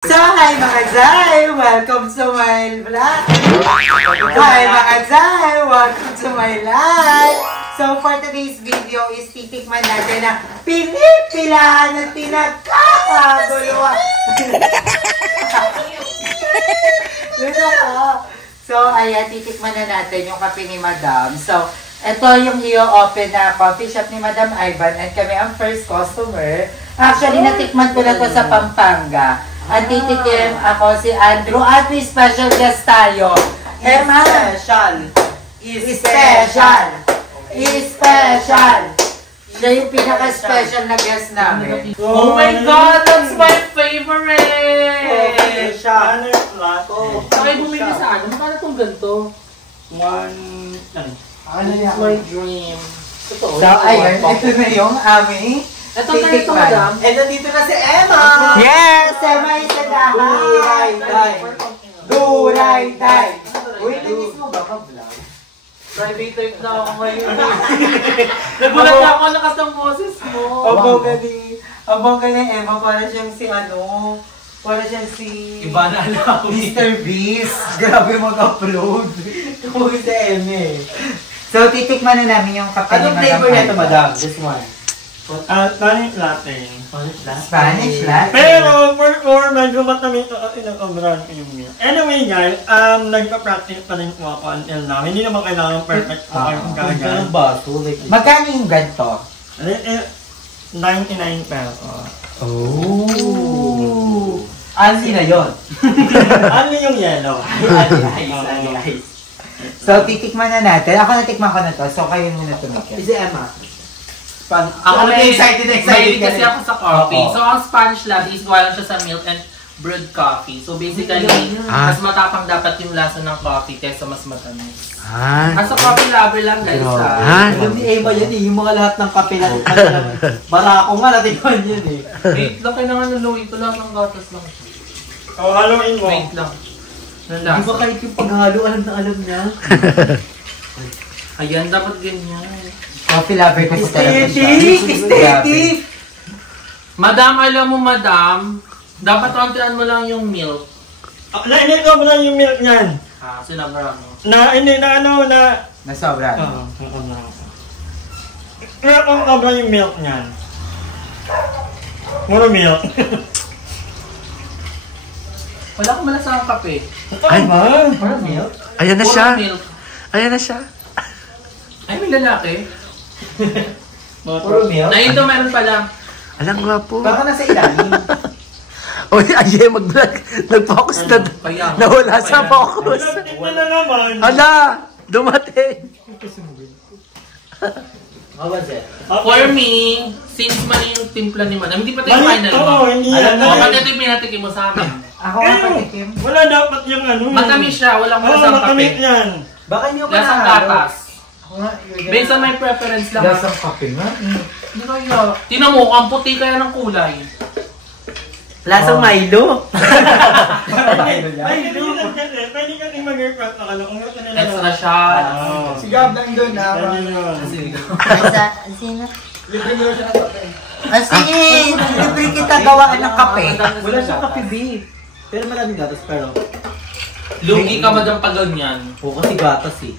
So, hi mga Zay! Welcome to my vlog! Hi mga Zay! Welcome to my live! So, for today's video is titikman natin na pinipilahan ng pinagkakaguluhan! So, ayan, titikman na natin yung kape ni Madam. So, ito yung i-open na coffee shop ni Madam Ivan at kami ang first customer. Actually, natikman ko na to sa Pampanga. At titikim ako si Andrew at may special guest tayo. Emma! Special! Siya yung pinaka-special na guest namin. Oh my God! That's my favorite! Special! Okay, bumili sa ano? Magkano itong ganito? Ano yan? My dream. Totoo. So, ayun. Ito na yung aming ito na ito, Madam. And nandito na si Emma! Yes! Emma is the Duray-day! Uy, nandis mo ba ka-vlog? Private type na ako ngayon. Nagulat na ako lakas ng boses mo. Abang galing Emma, para siyang si ano, para siyang si Iba na lang. Mr. Beast. Grabe mag-upload. Kung si Emma eh. So, titikman na namin yung kape ni Madam. Anong flavor nito, Madam? This one? Spanish latte. Spanish latte. Pero, for medyo matamis at inakabrand ko yung milk. Anyway guys, nagpa-practice pa rin po ako until now. Hindi naman kailangan perfect po kayong gagawin. Magkano yung ganito? 99 pesos. Oh! Ansi na yun. Ano yung yellow? Nice. So, titikman na natin. Ako natikman ko na to. So, kayo muna tumikit. Si Emma. Ako may excited kasi ako sa coffee. So, ang Spanish latte is wala siya sa milk and brewed coffee. So, basically, mas matapang dapat yung lasa ng coffee kaysa mas matamis. As a coffee lover lang, guys. Alam ni Emma yan eh, yung mga lahat ng kape natin. Barako nga natin yun eh. Wait lang, kailangan naluwi ko lang ng gatas lang. Oh, haluin mo. Wait lang. Di ba kahit yung paghalo, alam na alam niya? Ayan, dapat ganyan. Coffee lover kasi talaga siya. Aesthetic! Madam, alam mo, Madam, dapat kontian mo lang yung milk. Hindi ko lang yung milk niyan. Sinabra mo. Nasobra. Sobra yung milk niyan. Muro milk. Wala akong malasang kape. Ay, man. Parang milk? Ayan na siya. Milk. Ayan na siya. Ay, may lalaki. Puro milk? Na ito meron pala. Alang gwapo. Baka nasa ilalim. Oy, ayay mag-vlog. Nag-focus na. Kaya. Nawala sa focus. Tingnan na naman. Hala! Dumating. How was it? For me, since mali yung timpla ni Madam, hindi pa tayo final mo. Oo, hindi yan. Alam mo, ito yung pinatikim mo sa amin. Ako ang patikim. Wala dapat yung ano. Matamis siya, walang malasang matamis kape. yan. Baka niyo pa Lasang nahalo. gatas. Based on my preference lang. Lasang kape nga. Hindi kaya. Tinan mo, ang puti kaya ng kulay. Lasang Milo. Pwede kang i-mag-request na ano. Extra shot. Si Gab lang doon na. Sino? Libre nyo siya ng kape. Sige! Libre kita gawaan ng kape. Wala siyang kape, babe. Pero maraming gatas, pero... Lugi ka, Madam, pag ganyan. Oo, kasi gatas eh.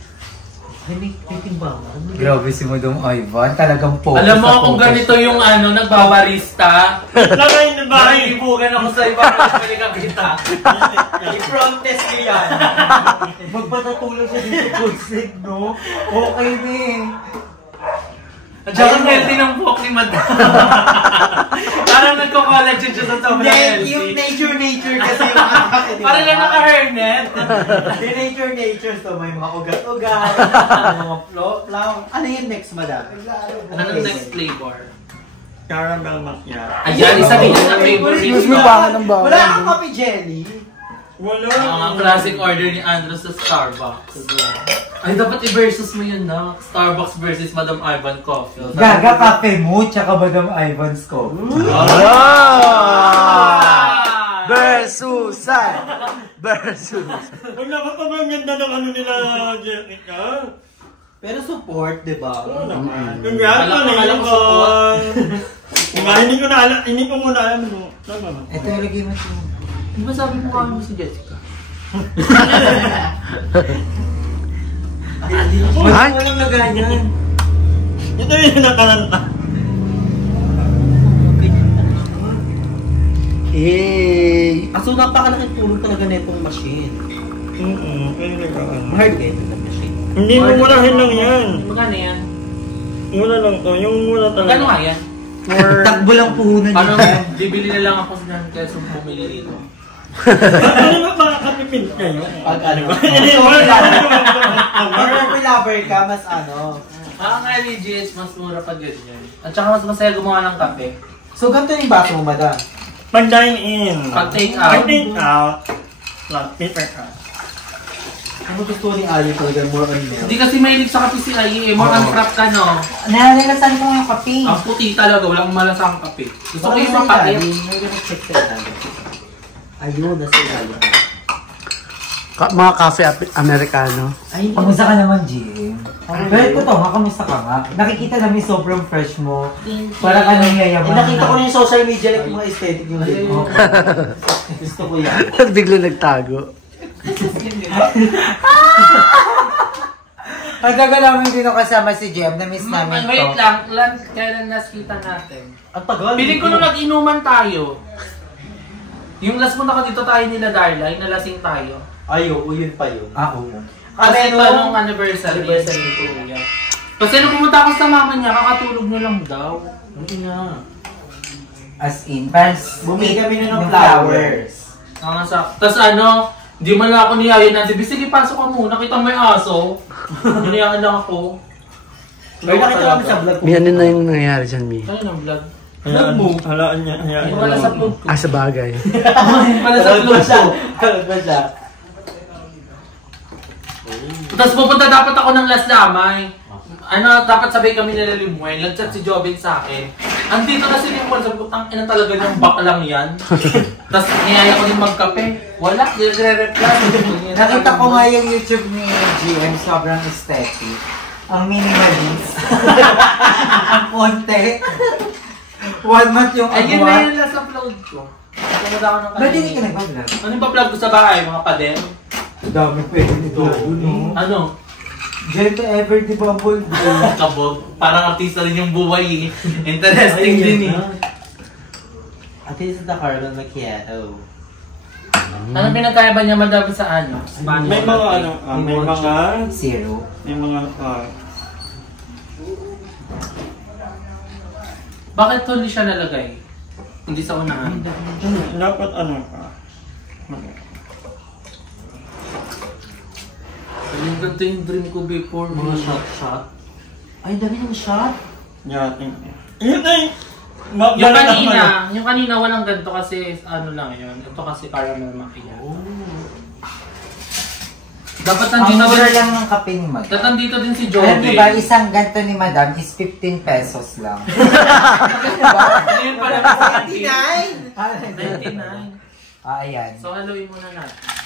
Ay, may timbangan. Grabe si Madam Ivan. Talagang focus. Alam mo, kung ganito yung ano, nagbabarista. Lagay na ba? Ibugan ako sa iba para pwede ka kita. I-front test nyo yan. Magpatatulong siya dito consent, no? Okay na eh. At saka healthy ng buhok ni Madam. Parang nagko-collagen siya sa sobrang Hindi, yung healthy. nature kasi yung akin. Parang lang naka-hairnet. Yung nature, so may mga ugat-ugat, mga flow. Ano yung next, Madam? Anong next flavor? Caramel macchiato. Ayan, isa din yung favorite ko. Wala kang kape jelly. Wala. Ang classic order ni Andrew sa Starbucks. Ay, dapat i-versus mo yun na. Starbucks versus Madam Ivan Coffee. Gaga kape mo, tsaka Madam Ivan's coffee. Versusan! Huwag naman pa bang ganda ng ano nila, Jessica? Pero support, di ba? Oo naman. Congrats Alam na ko support. Hindi ko muna alam. Tama ba? Ito, ilagay mo siya. Di ba sabi mo kami si Jessica? Ay! Walang na ganyan. Ito yung nakalanta. Yay! So napakalaking tulong talaga na itong machine. Kaya nagkaan. Hard eh, itong machine. Hindi mo murahin lang yan. Magkano yan? Mura lang to. Yung mura Magkano talaga. nga yan? Takbo lang puhunan Ano, niya. bibili na lang ako sa kesa bumili dito. Ano ba makakapipin kayo? Pag ano. Hindi, wala. Pag lover ka, mas ano. Nga legit, mas mura pag ganyan. At saka mas masaya gumawa ng kape. So ganito yung baso mo, madam. Pag dine in. Pag take out. Pag take out. Paper cut. Ano gusto ni Ali talaga more on milk? Hindi kasi mahilig sa kape si Ai eh. More on crap ka no. Nalalasan ko yung kape. Ang puti talaga, walang malasang kape. Gusto ko yung Parang makape. sa ilalim, may ganun check sa ilalim. Ayun, nasa ilalim. Mga cafe americano. Ay, Kamusta ka naman, GM? Pero ito to, kamusta ka nga? Nakikita namin sobrang fresh mo. Para ka nang yayaman. nakita ko na yung social media like yung mga aesthetic yung live mo. Gusto ko yan. Bigla nagtago. Ang tagal namin din ako kasama si GM, na-miss namin to. Wait lang, kailan nakita natin? Ang tagal. Piling ko nung nag-inuman tayo. Yung last punta ko dito tayo nila Darla, yung nalasing tayo. Ay, oo, yun pa yun. Ah, oo. Kasi ito nung anniversary ni Kuya. Kasi nung pumunta ako sa mama niya, kakatulog niya lang daw. Hindi nga. As in, fans, Bumili kami na ng flowers. Tapos ano, di man lang ako niyayin na, sige pasok ka muna, kita may aso. Niyaan lang ako. Pero nakita kami sa vlog ko. May ano na yung nangyayari dyan, Mi? Ano ng vlog? Halaan mo. Halaan niya. Hindi wala sa vlog ko. Sa bagay. Wala sa vlog ko. Kalad ba siya? Tapos pupunta dapat ako ng Las Lamay. Ano, dapat sabay kami nila Limuel. Nag-chat si Jobin sa akin. Andito na si Limuel. Sabi ko, ina talaga yung baklang yan. Tapos niyaya ko din magkape. Wala, nagre-reply. nakita ko nga yung YouTube ni GM, sobrang aesthetic. Ang minimalist. Ang konti. 1 month yung Ayun agwa. na yun nasa upload ko. Pumunta ako ng Ba't hindi ka nag-vlog? Ano yung pa-vlog ko sa bahay? Mga pader? Dami pwede nito. Ano? Jen to ever di Bumble. Kabog. Parang artista rin yung buhay eh. Interesting din eh. At least the Carlon Macchiato. Ano pinagkaiba niya madami sa ano? Spanish May mga latte. ano, may mga... Zero. May mga... Bakit huli siya nalagay? Hindi sa unahan. dapat ano ka. Yung ganito yung dream ko before. Mga shot. Ay, dami ng shot. Yating. Yun ay... Yung kanina walang ganito kasi ano lang yun. Ito kasi caramel macchiato. Dapat Ang nandito mura din, lang ng kape ni Madam. dapat nandito din si Alam Joby. niyo ba, isang ganito ni Madam is 15 pesos lang. Ano yun pala? 99! 99. Ayan. So haluin muna natin.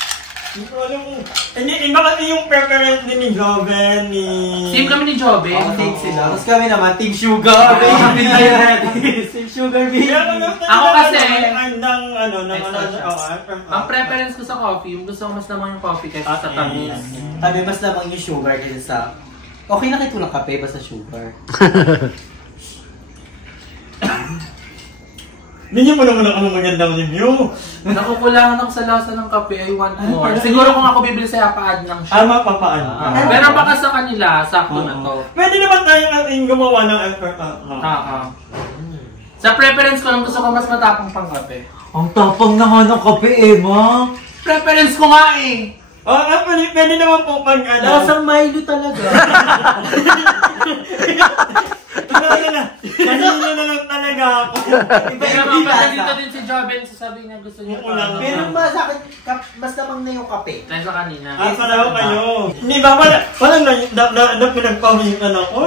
Hindi, iba kasi yung preference din ni Joven, ni... Same kami ni Joby. Take sila. Tapos kami naman, Team Sugar. Team Sugar, baby. Ako kasi- Andang ano, ng Extra shots. Ang preference ko sa coffee, yung gusto ko mas naman yung coffee kaysa sa tamis. Kami mas lamang yung sugar kaysa sa... Okay na kayo tulang kape, basta sugar. Bigyan mo naman ako magandang review. Nakukulangan ako sa lasa ng kape, I want more. Siguro kung ako bibili sa pa-add ng shot. Mapapaan ka. Pero baka sa kanila, sakto na to. Pwede naman tayong ating gumawa ng effort. Sa preference ko lang gusto ko mas matapang pang kape. Ang tapang naman ng kape, Emma. Preference ko nga eh! Pwede naman po pag ano. Lasang Milo talaga. Kanina na lang talaga ako. Pero mapasa dito din si Joben, sasabihin niya gusto niya Ulang. Pero mas sa akin, mas lamang na yung kape. Kaysa kanina. Pareho kayo. Hindi ba? Wala na pinagpawisan ako.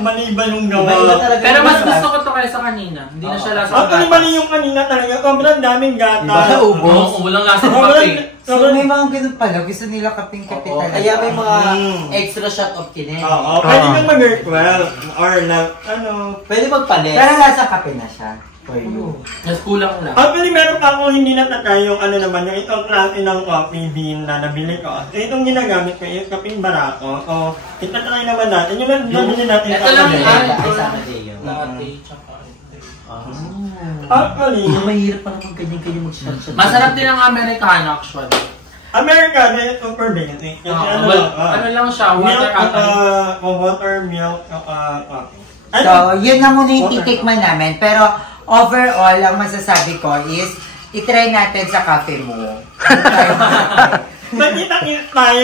Maliban yung gawa. Iba talaga Pero yung mas lasa. gusto ko to kaysa kanina. Hindi na siya lasa ng Ako mali yung kanina talaga. Sobrang daming gata. Diba? Oo, walang lasa ng kape. So may mga ganun pala, gusto nila kaping-kape Oo, talaga. kaya may mga extra shot of kinin. Oo, pwede kang mag-requel. Or ano. Pwede magpalit. Pero nasa kape na siya. Mas kulang lang. Actually, meron pa ako hindi natatry yung ano naman, yung itong klase ng coffee bean na nabili ko. Itong ginagamit ko, yung kaping barako. So, itatry naman natin. Yung nabili natin Ito lang yan. Latte, tsaka actually, mahirap pa naman ganyan-ganyan mag-shot. Masarap din ang Americano actually. American, super basic. Kasi Ano lang siya, water water, milk, coffee. So, yun na muna yung titikman namin. Pero, overall, ang masasabi ko is, itry natin sa cafe mo. Magkita-kita tayo.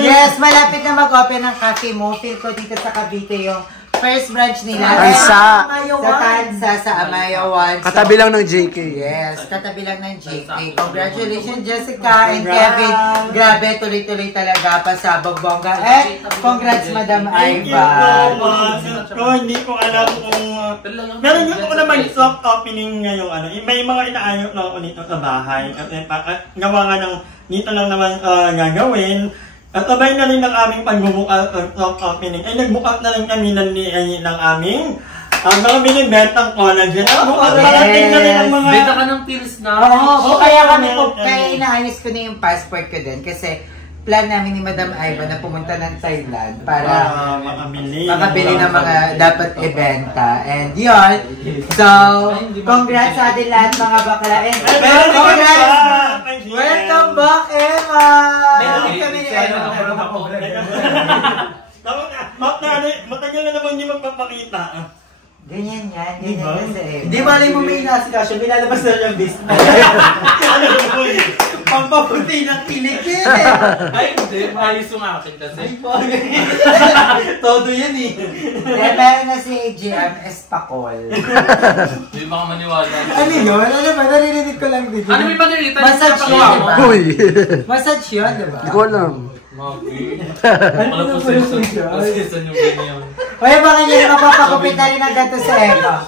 Yes, malapit na mag-open ang cafe mo. Feel ko dito sa Cavite yung first branch nila. Tansa. Sa Tansa, sa Amayawan. Katabi lang ng JK. Yes, katabi lang ng JK. Congratulations, Jessica and Kevin. Grabe, tuloy-tuloy talaga. Pasabog bongga. Congrats, Madam Iva. Hindi ko alam kung... Meron yung ako naman soft opening ngayong ano. May mga inaayot na ako dito sa bahay. Kasi gawa nga ng dito lang naman gagawin. At sabay na rin ng aming pagbubukas ng soft opening. Ay, nagbukas na rin kami ng aming mga binibentang collagen. Parating na rin ang mga... Benta ka ng pills na. Oo, kaya inaayos ko na yung passport ko din. Kasi plan namin ni Madam Iva na pumunta ng Thailand para makabili ng mga dapat ibenta. And yun. So, congrats sa atin lahat mga bakla. And congrats! Welcome back, Emma! Meron kami ni Emma. Matagal na naman hindi magpapakita. Ganyan yan. Ganyan yan sa Emma. Hindi malay mo may inasikasyon, may lalabas na yung business. Pampapunti ng kilikit eh. Ay, hindi. Ayos yung akin kasi. Todo yan eh. Meron na si AGM Espacol. Hindi baka maniwala. Ano yun? Ano ba? Naririnig ko lang dito. Ano may panirita? Massage yun, diba? Uy! Massage yun, diba? Hindi ko alam. Wala po sa isa yung ganyan. Oye, baka nyo na mapapakupit na rin ang ganito sa Emma.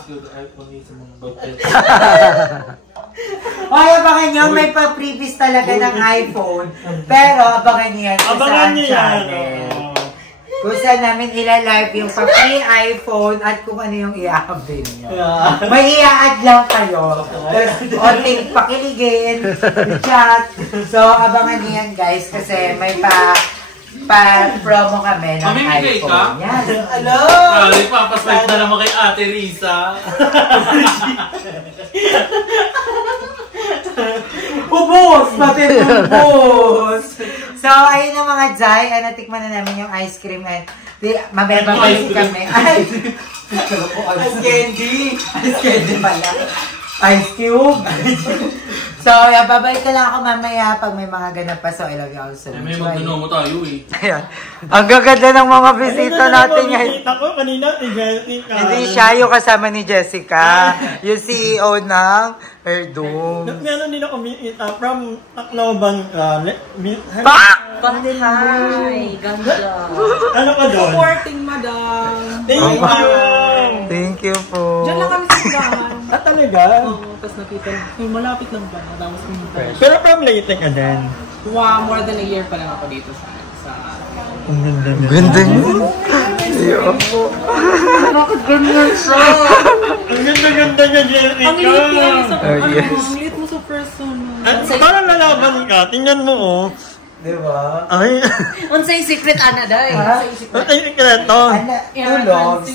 Oye, baka nyo may pa-previous talaga ng iPhone. Pero abangan nyo yan sa channel. Kung saan namin ilalive yung pa-free iPhone at kung ano yung i-avail nyo. May i-add lang kayo. Onting pakiligin, chat. So, abangan nyo yan guys kasi may pa-promo kami ng Mamimigay ka? iPhone. Yan. Hello! Ay, papaswipe na naman kay Ate Risa. Ubus! Matitubos! So, ayun ang mga Jai. Natikman na namin yung ice cream. Mababalik kami. Ice candy! Ice candy pala. Ice cube! So, babalik ka lang ako mamaya pag may mga ganap pa. So, I love you all so much. May magdano mo tayo eh. Ayan. Ang gaganda ng mga bisita natin ngayon. Ako kanina si Jessica. Hindi siya yung kasama ni Jessica. Yung CEO ng Erdum. Meron din ako from Tacloban. Hi! Ganda! Ano ka doon? Supporting, madam! Thank you! Thank you po. Diyan lang kami sa tindahan. Talaga? Oo, tapos nakita, malapit lang ba? Tapos pumunta. Pero from Leyte ka din. Wow, more than a year pa lang ako dito sa Ang ganda niya. Ganda niyo. Bakit ganyan siya? Ang ganda-ganda niya, Jessica. Ang liit niya, ang liit mo sa person. Parang lalaban ka. Tingnan mo, oh. Diba? Ay. Unsay secret, ana, day? Ha? Unsay secret? Ay, sikreto. Tulog.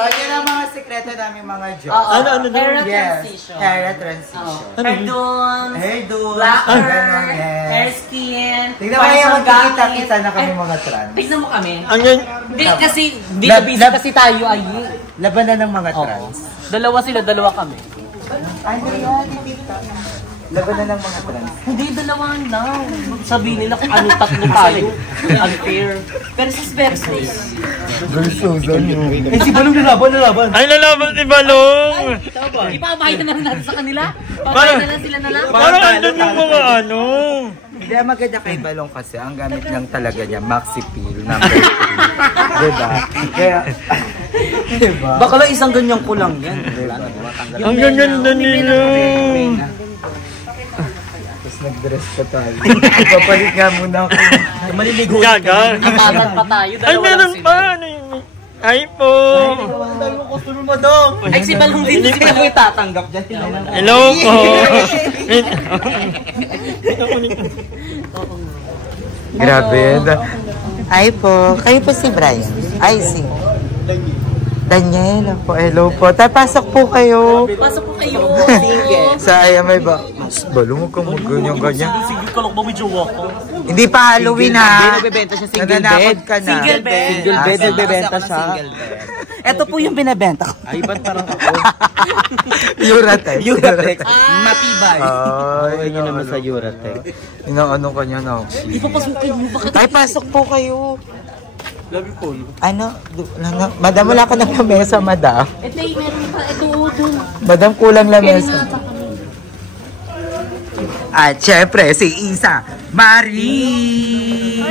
Yun ang mga sekreto namin mga Diyos. Ano Hair doon? transition. Hair transition. Hair dunes, Hairdo. blacker, Ganun, yes. hair skin, Tignan mo yung magkikita-kita na kami mga trans. Tignan mo kami. Ang gan... Hindi kasi, dito busy kasi tayo ay. Labanan ng mga trans. Dalawa sila, dalawa kami. Ano yan? Tita? Labanan ng mga trans. Hindi, dalawa lang. Sabihin nila kung ano tatlo tayo. Unfair. Versus versus. Versus, ano? Eh, si Balong lalaban. Ay, lalaban si Balong! Ipapahay na lang natin sa kanila. Papahay na lang sila na lang. Parang andun yung mga ano. Hindi, ang maganda kay Balong kasi, ang gamit lang talaga niya, Maxi Peel, number 3. Diba? Kaya, diba? Baka lang isang ganyan ko lang yan. Ang ganda nila. Tapos nag-dress pa tayo. Papalit nga muna ako. Maliligo. Gaga. Kapatan pa tayo. Ay, Dalawa lang meron sila. pa. Ano yun? Ay po! Ay, si Balong din. Si Balong itatanggap dyan. Hello po! Grabe. Ay po, kayo po si Brian. Ay, si Daniela po. Hello po. Pasok po kayo. Pasok po kayo. Sa ayan may ba? Mas balong ka mo ganyan. Sige ka lang ba may jowa ko? Hindi pa Halloween ha. Nagbebenta siya single Nananakot bed. ka na. Single bed. Single bed, nagbebenta siya. Ito po yung binibenta ko. Ay, ba't parang ako? Uratex. Uratex. Matibay. Ay, Yun naman sa Uratex. Ano kanya na? Di pa pasukin mo. Bakit? Ay, pasok po kayo. Love you po. Ano? Madam, wala ka ng lamesa, madam. Ito yung meron pa. Ito dun. Madam, kulang lamesa. At syempre, si Isa Marie.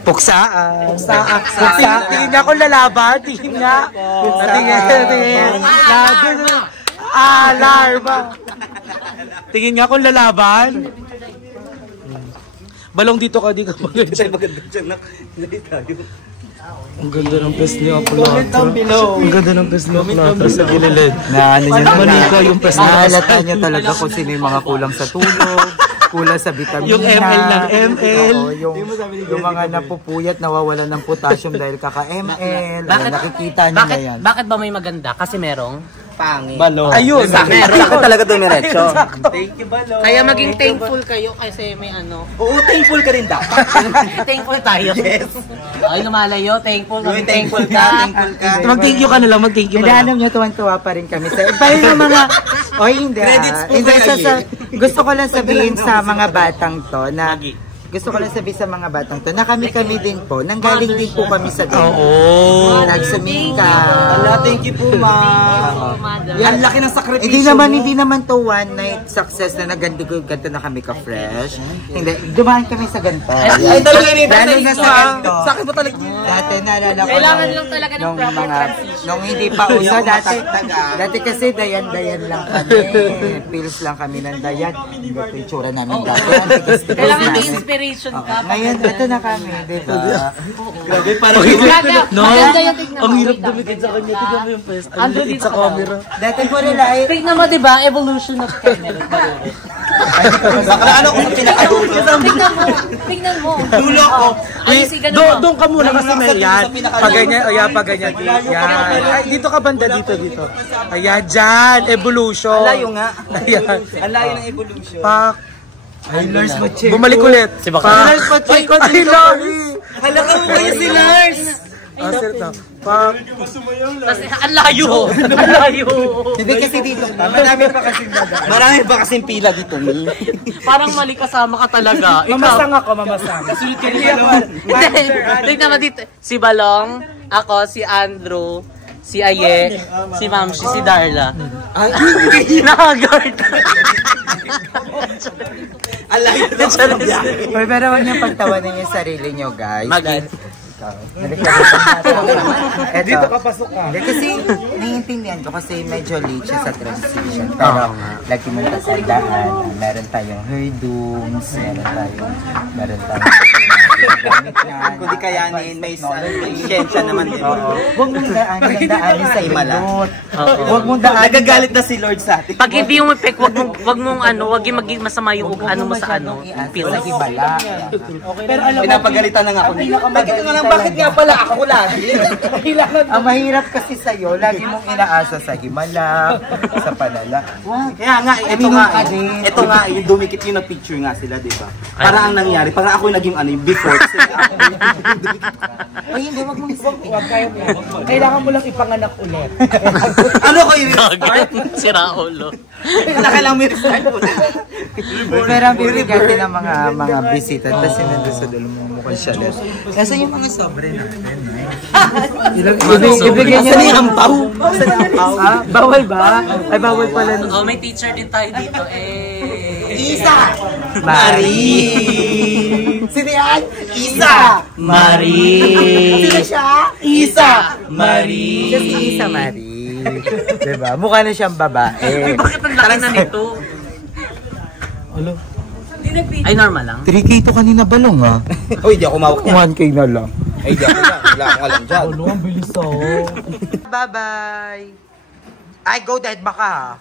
Puksaan. Tingin niya akong lalaban. Tingin niya. Tingin. Alarma. Tingin niya akong lalaban. Balong dito ka, di ka maganda. Ang ganda ng pes ni Apolatra. Ang ganda ng pes ni Apolatra sa gilid. Na ano niya naman ikaw yung pes na. Nahalata niya talaga kung sino yung mga kulang sa tulog, kulang sa vitamina. Yung ML ng ML. Yung mga napupuyat, nawawalan ng potassium dahil kaka-ML. Nakikita niyo na yan. Bakit ba may maganda? Kasi merong pangit. Balong. Ayun! Sakit talaga dumiretso. Thank you, Balong. Kaya maging thankful kayo kasi may ano. Oo, thankful ka rin dapat. Thankful tayo. Yes. Ay, lumalayo. Thankful ka. Thankful ka. Mag-thank you ka na lang, mag-thank you ka Hindi, na alam lang. niyo, tuwan-tuwa pa rin kami. Paano yung mga... Oy, hindi. Credits po Hindi, kayo. gusto ko lang sabihin sa mga batang to na... Gusto ko lang sabihin sa mga batang to na kami din po. Nanggaling din po kami sa din. Oo. Nagsumika. Ala, thank you po, ma'am. Ang laki ng sakripisyo Hindi naman to one night success na ganto na kami ka-fresh. Hindi, dumaan kami sa ganito. Ay, talaga rin. Lalo na sa ganito. Sakit mo talaga. Dati naalala ko. Kailangan lang talaga ng nung proper mga, transition. nung hindi pa uso, dati kasi dayan-dayan lang kami. Pills lang kami ng dayan. Ito yung tsura namin dati. Kailangan may inspiration ka. Ngayon, ito na kami, di ba? Grabe, parang No? Maganda yung tignan mo. Ang hirap Wait lang. dumikit sa kanya. Tignan mo yung pes. Ang Andrew, liit dito sa ka camera. Dati po nila ay... Tignan mo, diba? Evolution of Kennel. bakla ano kung pinakadulo. Tignan mo. Dulo ko. Ay, si ganun mo. Doon ka muna kasi may yan. Pag ganyan, ayan, pag ganyan. Yan. Ay, dito ka banda, dito. Ayan, dyan. Evolution. Alayo nga. Ayan. Alayo ng evolution. Pak. Ay, Lars Pacheco. Bumalik ulit. Si Baka. Lars Pacheco. Ay, Lars. Halaka mo kayo si Lars. Pak. Kasi ang layo. Ang layo. Hindi kasi dito. Marami pa kasi dada. Marami ba kasing pila dito ni? Parang mali kasama ka talaga. Mamasang ako, mamasang. Hindi. Tignan mo dito. Si Balong, ako, si Andrew, si Aye, si Mamshi, si Darla. Nakagard. Alayo ng biyahe. Pero wag niyo pagtawanan yung sarili niyo, guys. Dito ka, pasok ka. Kasi naiintindihan ko kasi medyo late siya sa transition. Pero lagi mong tatandaan, meron tayong hairdos, meron tayong Kung di kayanin, may siyensya naman din. Huwag mong daanin sa Himala. imot. Huwag mong daanin. Nagagalit na si Lord sa atin. Pag hindi yung effect, wag mong maging masama yung ano mo sa ano. Feel sa himala. Pero alam mo, pinapagalitan na nga ako. Bakit nga lang, bakit nga pala ako lagi? Ang mahirap kasi sa'yo, lagi mong inaasa sa himala, sa palala. Kaya nga, ito nga, yung dumikit yung na-picture nga sila, di ba? Para ang nangyari, parang ako yung naging ano, yung before. Ay, hindi, wag mong kailangan mo lang ipanganak ulit. Ano ko yung Gagawin sira ulo. Nakailang may restart ko na. Pero ang bibigyan din ng mga bisita, tapos yun nandun sa dulo mo mukhang chalet. Kasi yung mga sobre natin, ibigay niya ni Ampaw. Bawal ba? Ay, bawal pala. Oh, may teacher din tayo dito. Isa! Marie! Sino yan? Isa! Marie! Sino siya? Isa! Marie! Siya si Isa Marie. Diba? Mukha na siyang babae. Bakit ang laki na nito? Alo? Ay, normal lang. 3K to kanina balong ha. Uy, di ako mawak niya. 1K na lang. Ay, di ako na. Wala akong alam dyan. Balong, ang bilis Bye-bye. Ay, go dead baka.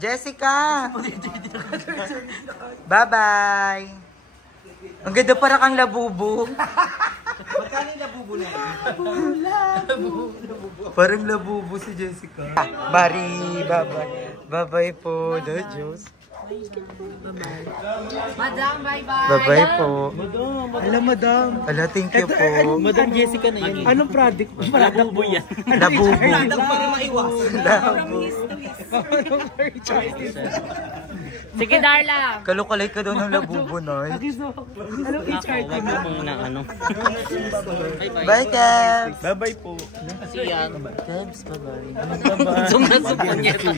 Jessica. Bye-bye. Ang ganda para kang labubo. Magkano yung labubo na yan? Parang labubo si Jessica. Bari, bye-bye. Bye-bye po. Diyos. Madam, bye-bye. Bye-bye po. Ala, madam. Ala, thank you po. Madam Jessica na yan. Anong product? Labubo yan. Labubo. Product para maiwas. Sige, Darla. Kalukalay ka daw ng labubo, Noy. Anong HRT mo? Bye, Cabs. Bye-bye po. Cabs, bye-bye. Sumasupon niya ito.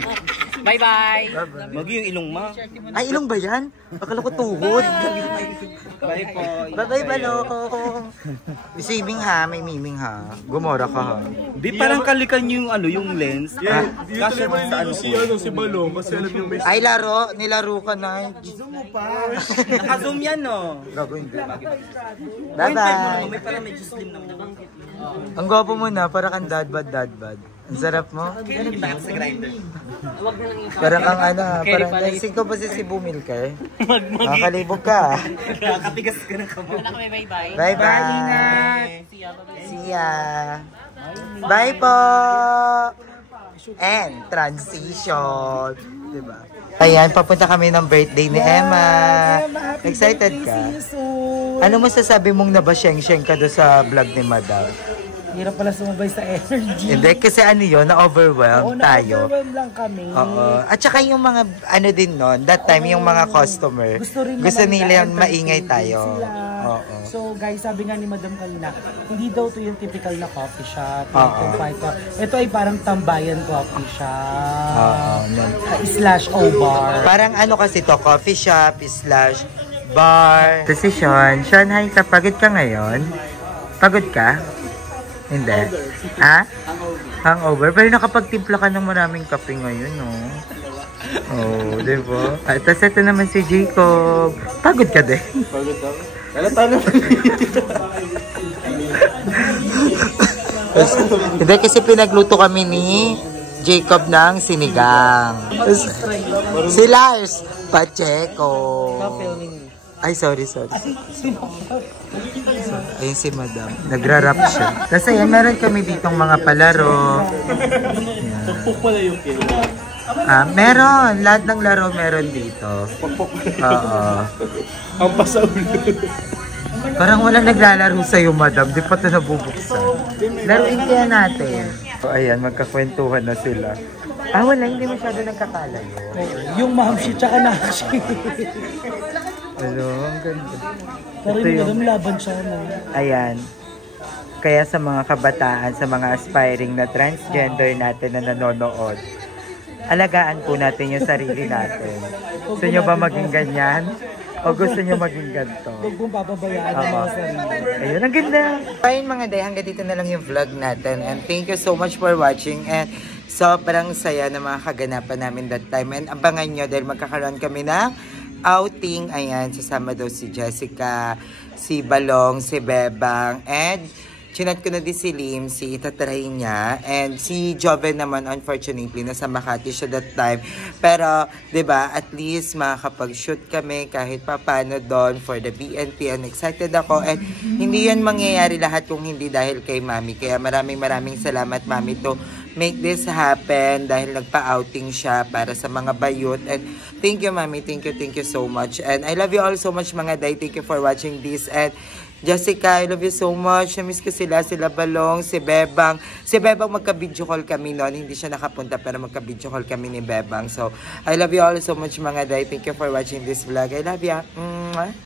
Bye-bye. Magi yung ilong ma. Ay, ilong ba yan? Akala ko tuhod. Bye po. Bye-bye, balong. Swimming ha, may miming ha. Gumora ka ha. Di parang kalikan yung ano, yung lens. Kasi sa ano ko. Si Balong, kasi alam yung may... Ay, laro. Nilaro ka na. Naka-zoom yan no. Gagawin ko. Bye-bye. May parang medyo slim naman. Ang gwapo mo na, para kang dadbad. Ang sarap mo. Kita sa grinder. Parang kang ano, parang naising ko pa si Cebu Milker. Nakakalibog ka. Nakakatigas ka ng kamay. Anak, bye-bye. Bye-bye. See ya. Bye po. And transition. Diba? Ayan, papunta kami ng birthday ni Emma. Excited ka? Ano masasabi mong nabasyeng-syeng ka doon sa vlog ni Madam? Hirap pala sumabay sa energy. Hindi, kasi ano yun, na-overwhelm tayo. Na-overwhelm lang kami. Oo. At saka yung mga, ano din nun, that time yung mga customer, gusto nila yung maingay tayo. Oo. So guys, sabi nga ni Madam kanina, hindi daw to yung typical na coffee shop. Ito ay parang tambayan coffee shop. Slash O-bar. Parang ano kasi to, coffee shop slash bar. Decision. Sean, hi ka. Pagod ka ngayon? Pagod ka? Hindi. Ha? Hangover. Pero nakapagtimpla ka ng maraming kape ngayon, no? Oh, diba? At tapos ito naman si Jacob. Pagod ka din? Pagod ako. Kalata na. Hindi, kasi pinagluto kami ni Jacob ng sinigang. Si Lars Pacheco. Ay, sorry. Ayun si Madam. Nagra-rap siya. Tapos ayan, meron kami ditong mga palaro. Meron. Lahat ng laro meron dito. Oo. Ang pasaulo. Parang walang naglalaro sa'yo, Madam. Di pa ito nabubuksan. Laruin kaya natin. So, ayan, magkakwentuhan na sila. Wala. Hindi masyado nagkakalayo. Yung Mamshi tsaka Nakshi. Hello, ang ganda. Pero yung Madam laban siya na. Ayan. Kaya sa mga kabataan, sa mga aspiring na transgender natin na nanonood, alagaan po natin yung sarili natin. Gusto nyo ba maging ganyan? O gusto nyo maging ganito? Huwag mong papabayaan ang mga sarili. Ayun, ang ganda. Ayun mga day, hanggang dito na lang yung vlog natin. And thank you so much for watching. And sobrang saya na mga kaganapan namin that time. And abangan nyo dahil magkakaroon kami ng outing. Ayan, sasama daw si Jessica, si Balong, si Bebang, and chinat ko na din si Lim, si itatry niya, and si Joven naman, unfortunately, nasa Makati siya that time. Pero, 'di ba, at least makakapag-shoot kami kahit papano doon for the BNP, and excited ako. And hindi yan mangyayari lahat kung hindi dahil kay Mami. Kaya maraming salamat, Mami, to make this happen dahil nagpa-outing siya para sa mga bayot. And thank you, Mami. Thank you so much. And I love you all so much, mga day. Thank you for watching this. And Jessica, I love you so much. Na-miss ko sila Balong, si Bebang. Si Bebang magka-video call kami noon. Hindi siya nakapunta pero magka-video call kami ni Bebang. So, I love you all so much, mga day. Thank you for watching this vlog. I love you.